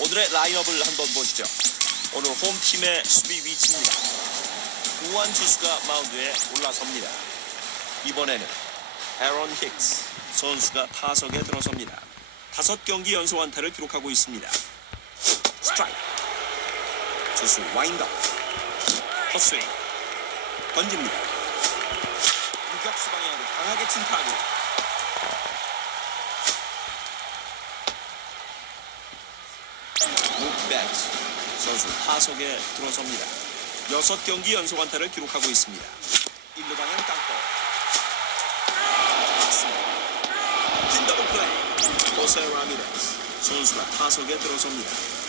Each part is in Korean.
오늘의 라인업을 한번 보시죠. 오늘 홈팀의 수비 위치입니다. 우한 투수가 마운드에 올라섭니다. 이번에는 에런 힉스 선수가 타석에 들어섭니다. 다섯 경기 연속 안타를 기록하고 있습니다. 스트라이크 투수 와인더 헛스윙 던집니다. 유격수 방향으로 강하게 친 타구 룩배트 선수 타석에 들어섭니다. 여섯 경기 연속 안타를 기록하고 있습니다. 1루 방향 땅볼 맞습니다. 진 더블 플레이 호세 라미레스 선수가 타석에 들어섭니다.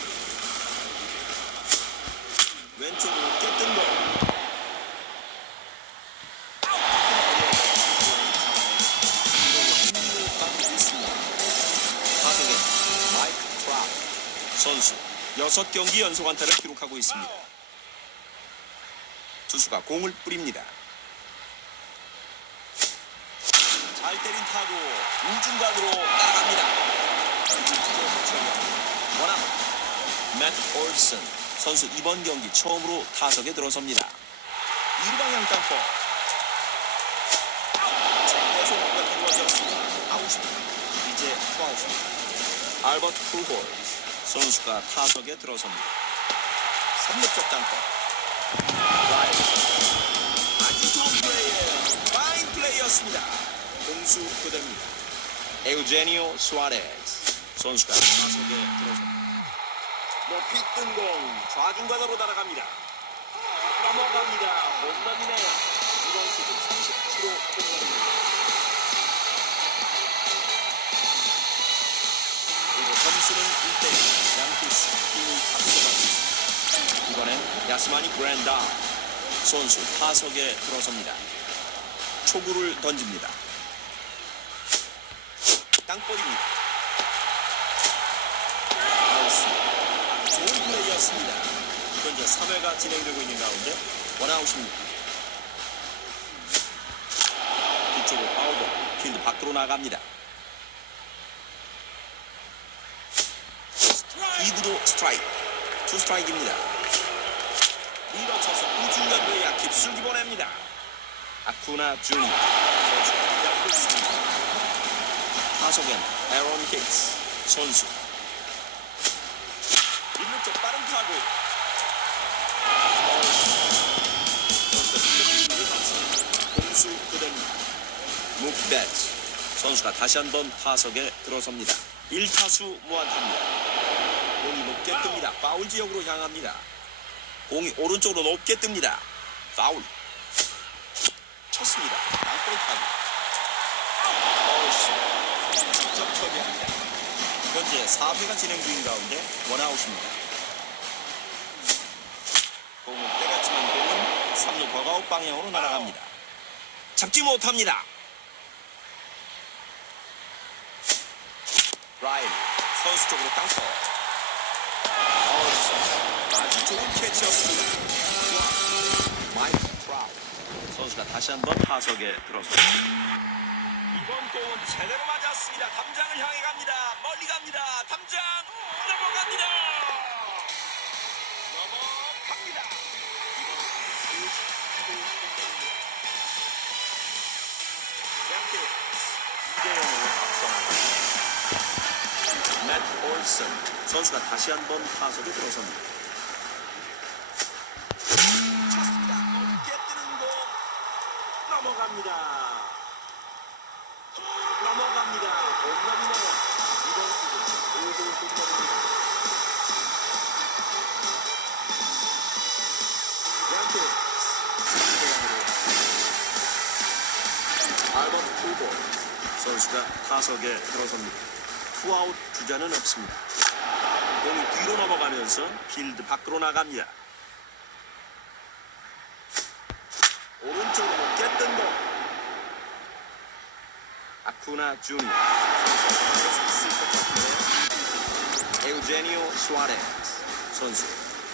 6경기 연속 안타를 기록하고 있습니다. 투수가 공을 뿌립니다. 잘 때린 타구 우중각으로 따라갑니다. 원아 맷 올슨 선수 이번 경기 처음으로 타석에 들어섭니다. 1방향 땅볼 계속 공격이 아웃입니다. 이제 투아웃입니다. 알버트 풀골 선수가 타석에 들어섭니다. 3루 쪽 땅볼 라이브 아주 좋은 플레이예요. 파인 플레이였습니다. 공수 교대입니다. 에우제니오 수아레스 선수가 타석에 들어섭니다. 높이 뜬공 좌중간으로 날아갑니다. 넘어갑니다. 홈런이네요. 이번 시즌 37호 홈런입니다. 이번엔 야스마니 브랜다 선수 타석에 들어섭니다. 초구를 던집니다. 땅볼입니다. 아웃습니다. 좋은 플레이였습니다. 현재 3회가 진행되고 있는 가운데 원아웃입니다. 뒤쪽으로 파울볼 필드 밖으로 나갑니다. 2구도 스트라이크 투 스트라이크입니다. 밀어쳐서 우중간도에 깊숙이 보냅니다. 아쿠나 주니. 타석엔 에런 힉스 선수 1루 쪽 빠른 타구 공수 그대입니다. 묵배트 선수가 다시 한번 타석에 들어섭니다. 1타수 무안타입니다. 공이 높게 뜹니다. 파울 지역으로 향합니다. 공이 오른쪽으로 높게 뜹니다. 파울. 쳤습니다. 땅볼 타구. 어우씨. 직접 처리합니다. 현재 4회가 진행 중인 가운데 원아웃입니다. 공을 때렸지만 공은 3루 더가웃 방향으로 날아갑니다. 잡지 못합니다. 라인 선수 쪽으로 땅볼. 어우씨. 아주 좋은 캐치였습니다. 선수가 다시 한번 타석에 들어섭니다. 이번 공은 제대로 맞았습니다. 담장을 향해 갑니다. 멀리 갑니다. 담장 넘어갑니다. 넘어갑니다. 양팀 2대0으로 앞서나갑니다. 맷 올슨 선수가 다시 한번 타석에 들어섭니다. 선수가 타석에 들어섭니다. 투아웃 주자는 없습니다. 공이 뒤로 넘어가면서 필드 밖으로 나갑니다. 오른쪽으로 뜬 공. 아쿠나 주니 에우제니오 수아레스 선수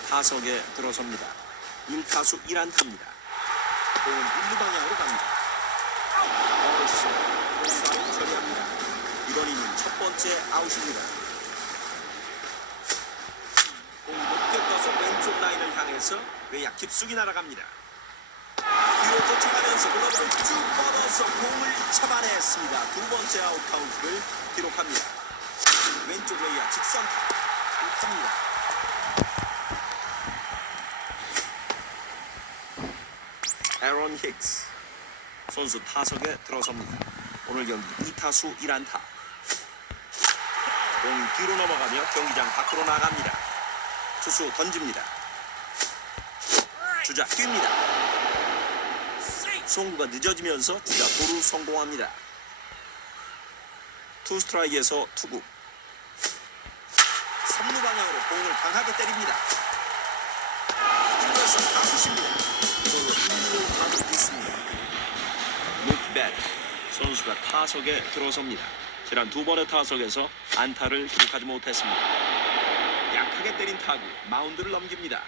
타석에 들어섭니다. 1타수 1안타입니다. 공은 1루 방향으로 갑니다. 사인 처리합니다. 이번 이닝 첫 번째 아웃입니다. 상황에서 외야 깊숙이 날아갑니다. 뒤로 쫓아가면서 글러브를 쭉 뻗어서 공을 잡아냈습니다. 두 번째 아웃 카운트를 기록합니다. 왼쪽 외야 직선타 못합니다. 에런 힉스 선수 타석에 들어섭니다. 오늘 경기 2타수 1안타. 공이 뒤로 넘어가며 경기장 밖으로 나갑니다. 투수 던집니다. 주자 뜁니다. 송구가 늦어지면서 주자 도루 성공합니다. 투 스트라이크에서 투구. 3루 방향으로 공을 강하게 때립니다. 이어서 아웃입니다. 이걸로 1루 가고 있습니다. 룩 백 선수가 타석에 들어섭니다. 지난 두 번의 타석에서 안타를 기록하지 못했습니다. 약하게 때린 타구 마운드를 넘깁니다.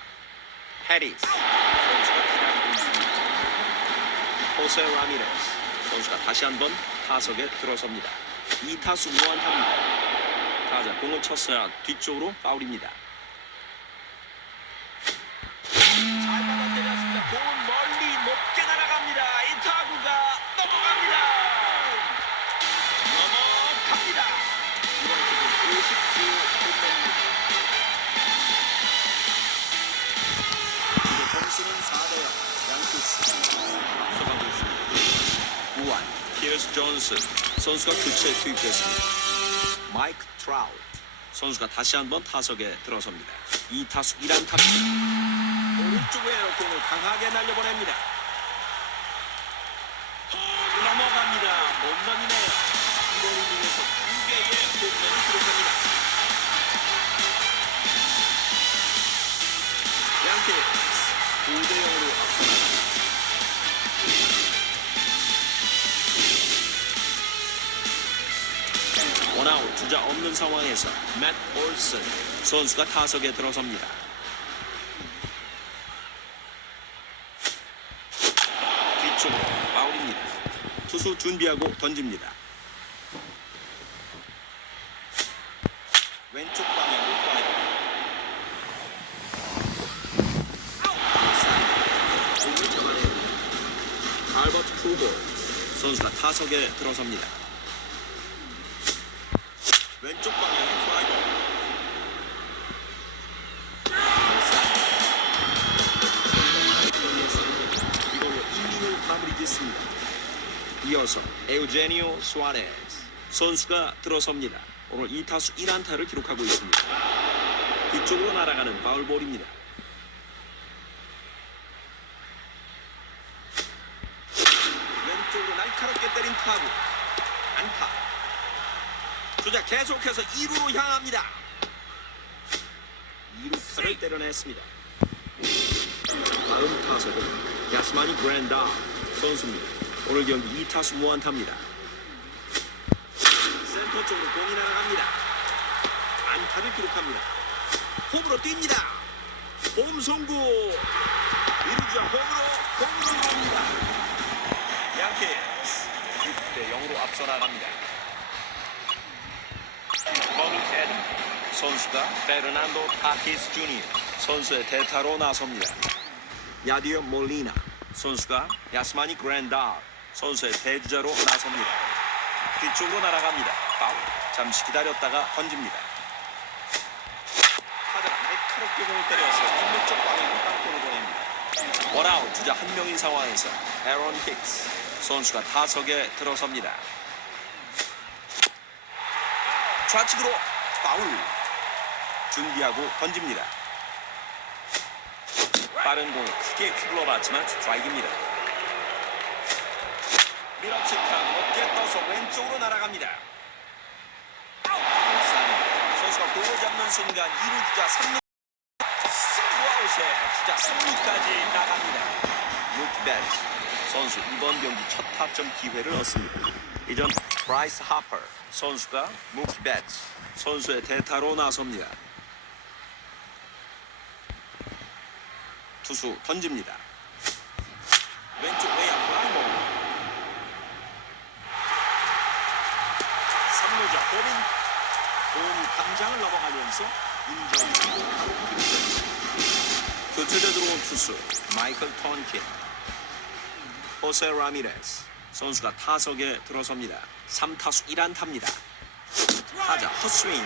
해리스 선수가 기다리고 있습니다. 호세 라미레스 선수가 다시 한번 타석에 들어섭니다. 2타수 무안타입니다. 타자 공을 쳤어야 뒤쪽으로 파울입니다. 선수가 교체에 투입됐습니다. 마이크 트라우트 선수가 다시 한번 타석에 들어섭니다. 2타수 1안타입니다. 오른쪽 외로 공을 강하게 날려보냅니다. 넘어갑니다. 홈런이네요. 이번 이닝에서 두 개의 홈런을 기록합니다. 원아웃 주자 없는 상황에서 맷 올슨 선수가 타석에 들어섭니다. 뒤쪽으로 파울입니다. 투수 준비하고 던집니다. 왼쪽 방향으로 잡아냅니다. 알버트 푸볼 선수가 타석에 들어섭니다. 왼쪽 방향의 플라이볼. 이걸로 이닝을 마무리 짓습니다. 이어서 에우제니오 수아레스 선수가 들어섭니다. 오늘 2타수 1안타를 기록하고 있습니다. 뒤쪽으로 날아가는 파울볼입니다. 왼쪽으로 날카롭게 때린 타구 안타 주자 계속해서 2루로 향합니다. 2루타를 때려냈습니다. 다음 타석은 야스마니 브랜다 선수입니다. 오늘 경기 2타수 무안타입니다. 센터 쪽으로 공이 날아갑니다. 안타를 기록합니다. 홈으로 뜁니다. 홈 송구. 1루주자 홈으로 홈으로 갑니다. 양키스 6대 0으로 앞서 나갑니다. 버블헤드 선수가 페르난도 타키스 주니어 선수의 대타로 나섭니다. 야디오 몰리나 선수가 야스마니 그랜다 선수의 대주자로 나섭니다. 뒤쪽으로 날아갑니다. 파울. 잠시 기다렸다가 던집니다. 타자가 날카롭게 공을 때려서 뒷면 쪽 방향으로 땅볼을 보냅니다. 원아웃 주자 한 명인 상황에서 에런 힉스 선수가 타석에 들어섭니다. 좌측으로 파울 준비하고 던집니다. 빠른 공을 크게 휘둘러 봤지만 스트라이크입니다. 밀어치타 높게 떠서 왼쪽으로 날아갑니다. 선수가 공을 잡는 순간 2루 주자 3루 승부아웃에 주자 3루까지 나갑니다. 루키 베츠 선수 이번 경기 첫 타점 기회를 얻습니다. 이전 브라이스 하퍼 선수가 무키 베츠 선수의 대타로 나섭니다. 투수 던집니다. 왼쪽 외야 플라이볼 3루자 보빈 공이 담장을 넘어가면서 교체돼 들어온 투수 마이클 턴킨 호세 라미레스 선수가 타석에 들어섭니다. 3타수 1안타입니다. 타자 헛스윙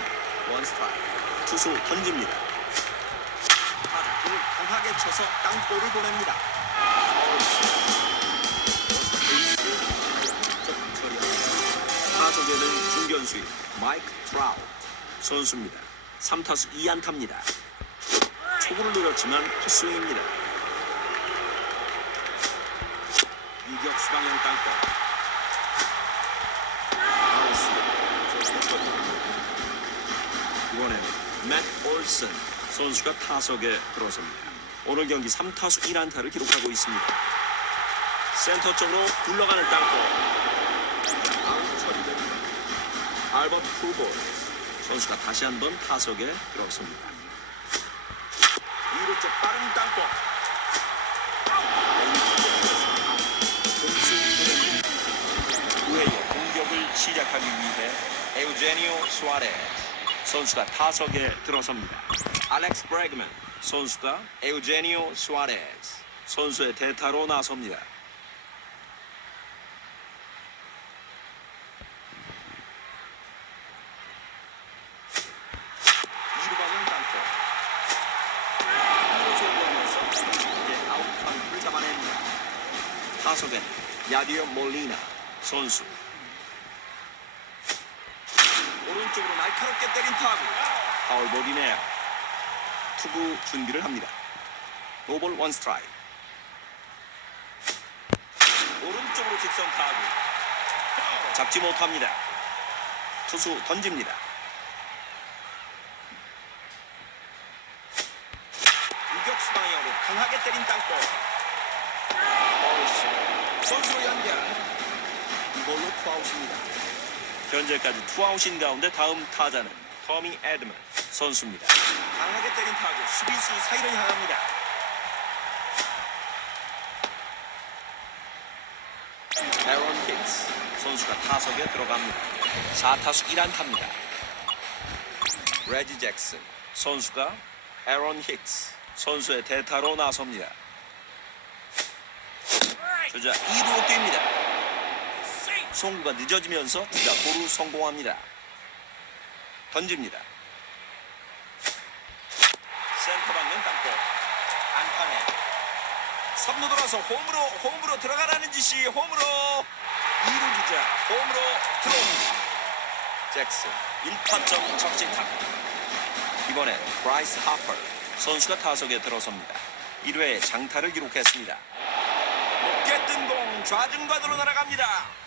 원스트라이크. 투수 던집니다. 타자 공을 강하게 쳐서 땅볼을 보냅니다. 타석에는 중견수인 마이크 트라우. 선수입니다. 3타수 2안타입니다. 초구를 노렸지만 헛스윙입니다 유격 수 방향 땅볼 아웃스 이번에는 맷 올슨 선수가 타석에 들어섭니다. 오늘 경기 3타수 1안타를 기록하고 있습니다. 센터 쪽으로 굴러가는 땅볼 아웃 처리됩니다. 알버트 푸볼 선수가 다시 한번 타석에 들어섭니다. 2루 쪽 빠른 땅볼 시작하기 위해 에우제니오 수아레스 선수가 타석에 들어섭니다. 알렉스 브래그맨 선수가 에우제니오 수아레스 선수의 대타로 나섭니다. 2루 방향 땅볼 2루 소구하면서 이제 아웃 카운트를 잡아냅니다. 타석엔 야디오 몰리나 선수 오른쪽으로 날카롭게 때린 타구. 파울볼이네요 투구 준비를 합니다. 노볼 원 스트라이크. 오른쪽으로 직선 타구. 잡지 못합니다. 투수 던집니다. 유격수 방향으로 강하게 때린 땅볼. 선수 연결. 이걸로 투아웃입니다. 현재까지 투아웃인 가운데 다음 타자는 터미 에드먼 선수입니다. 강하게 때린 타구 수비수 사이로 향합니다. 에런 힉스 선수가 타석에 들어갑니다. 4타수 1안타입니다. 레지 잭슨 선수가 에런 힉스 선수의 대타로 나섭니다. 주자 2루로 뜁니다. 송구가 늦어지면서 주자 도루 성공합니다. 던집니다. 센터 방면 땅볼 안타네. 3루 돌아서 홈으로 홈으로 들어가라는 짓이 홈으로 2루 주자 홈으로 들어옵니다. 잭슨 1타점 적시타. 이번엔 브라이스 하퍼 선수가 타석에 들어섭니다. 1회에 장타를 기록했습니다. 높게 뜬 공 좌중간으로 날아갑니다.